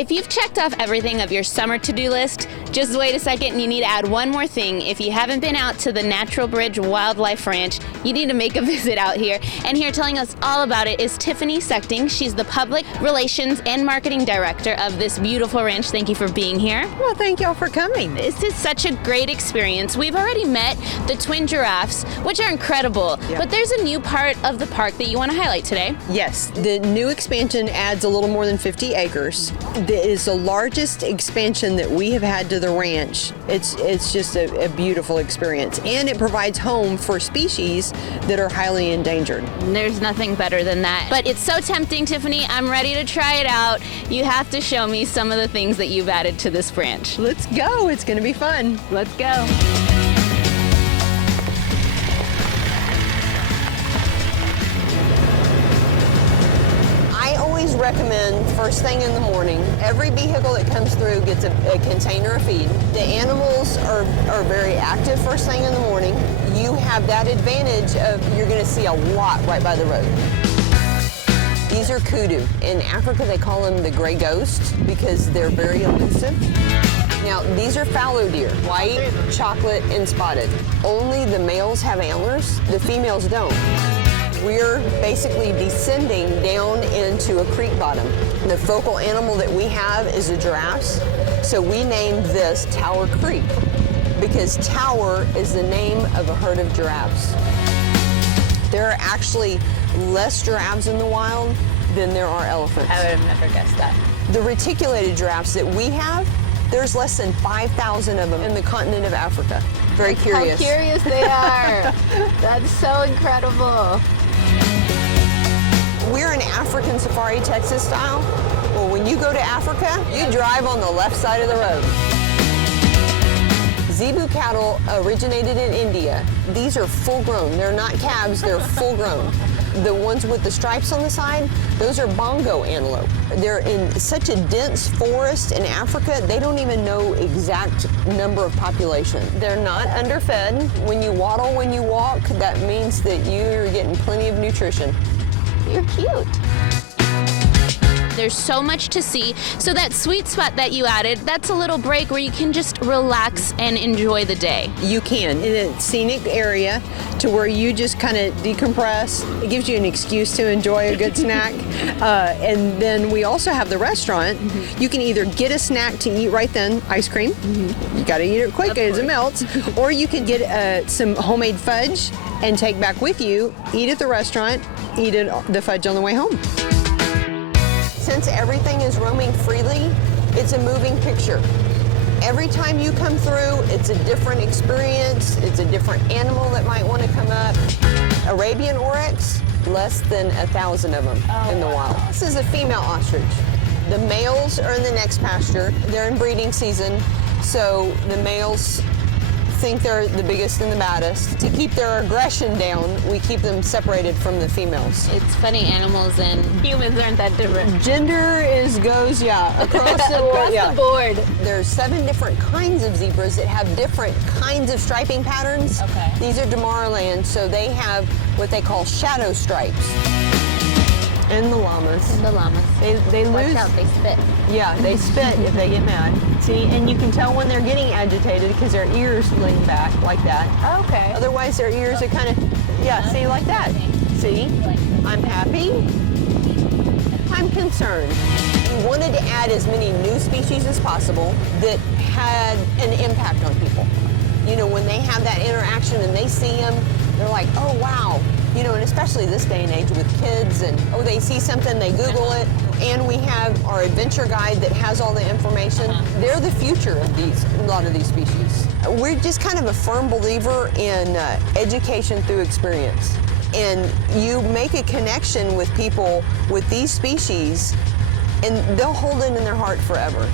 If you've checked off everything of your summer to-do list, just wait a second and you need to add one more thing. If you haven't been out to the Natural Bridge Wildlife Ranch, you need to make a visit out here. And here telling us all about it is Tiffany Sechting. She's the Public Relations and Marketing Director of this beautiful ranch. Thank you for being here. Well, thank y'all for coming. This is such a great experience. We've already met the twin giraffes, which are incredible, but there's a new part of the park that you want to highlight today. Yes, the new expansion adds a little more than 50 acres. It is the largest expansion that we have had to the ranch. It's just a beautiful experience, and it provides home for species that are highly endangered. There's nothing better than that. But it's so tempting, Tiffany. I'm ready to try it out. You have to show me some of the things that you've added to this branch. Let's go. It's going to be fun. Let's go. Recommend first thing in the morning. Every vehicle that comes through gets a container of feed. The animals are very active first thing in the morning. You have that advantage of you're going to see a lot right by the road. These are kudu. In Africa they call them the gray ghost because they're very elusive. Now these are fallow deer, white, chocolate, and spotted. Only the males have antlers, the females don't. We're basically descending down into a creek bottom. The focal animal that we have is the giraffes, so we named this Tower Creek because Tower is the name of a herd of giraffes. There are actually less giraffes in the wild than there are elephants. I would have never guessed that. The reticulated giraffes that we have, there's less than 5,000 of them in the continent of Africa. Very curious. How curious they are. That's so incredible. We're in African Safari Texas style. Well, when you go to Africa, you drive on the left side of the road. Zebu cattle originated in India. These are full grown. They're not calves, they're full grown. The ones with the stripes on the side, those are bongo antelope. They're in such a dense forest in Africa, they don't even know exact number of population. They're not underfed. When you waddle, when you walk, that means that you're getting plenty of nutrition. You're cute. There's so much to see. So that sweet spot that you added, that's a little break where you can just relax and enjoy the day. You can, in a scenic area to where you just kind of decompress. It gives you an excuse to enjoy a good snack. And then we also have the restaurant. You can either get a snack to eat right then, ice cream. You got to eat it quick as it melts. Or you can get some homemade fudge and take back with you, eat at the restaurant, eat the fudge on the way home. Since everything is roaming freely, it's a moving picture. Every time you come through, it's a different experience. It's a different animal that might want to come up. Arabian oryx, less than 1,000 of them in the wild. This is a female ostrich. The males are in the next pasture. They're in breeding season, so the males think they're the biggest and the baddest. To keep their aggression down, we keep them separated from the females. It's funny, animals and humans aren't that different. Gender goes across the board. The board. There's 7 different kinds of zebras that have different kinds of striping patterns. Okay. These are Damaraland, so they have what they call shadow stripes. And the llamas. The llamas. They Watch lose. out, they spit. Yeah, they spit if they get mad. See, and you can tell when they're getting agitated because their ears lean back like that. Okay. Otherwise, their ears are kind of, see, like that. See, I'm happy. I'm concerned. We wanted to add as many new species as possible that had an impact on people. You know, when they have that interaction and they see them, they're like, oh, wow. You know, and especially this day and age with kids and, they see something, they Google it. And we have our adventure guide that has all the information. They're the future of a lot of these species. We're just kind of a firm believer in education through experience. And you make a connection with people with these species and they'll hold it in their heart forever.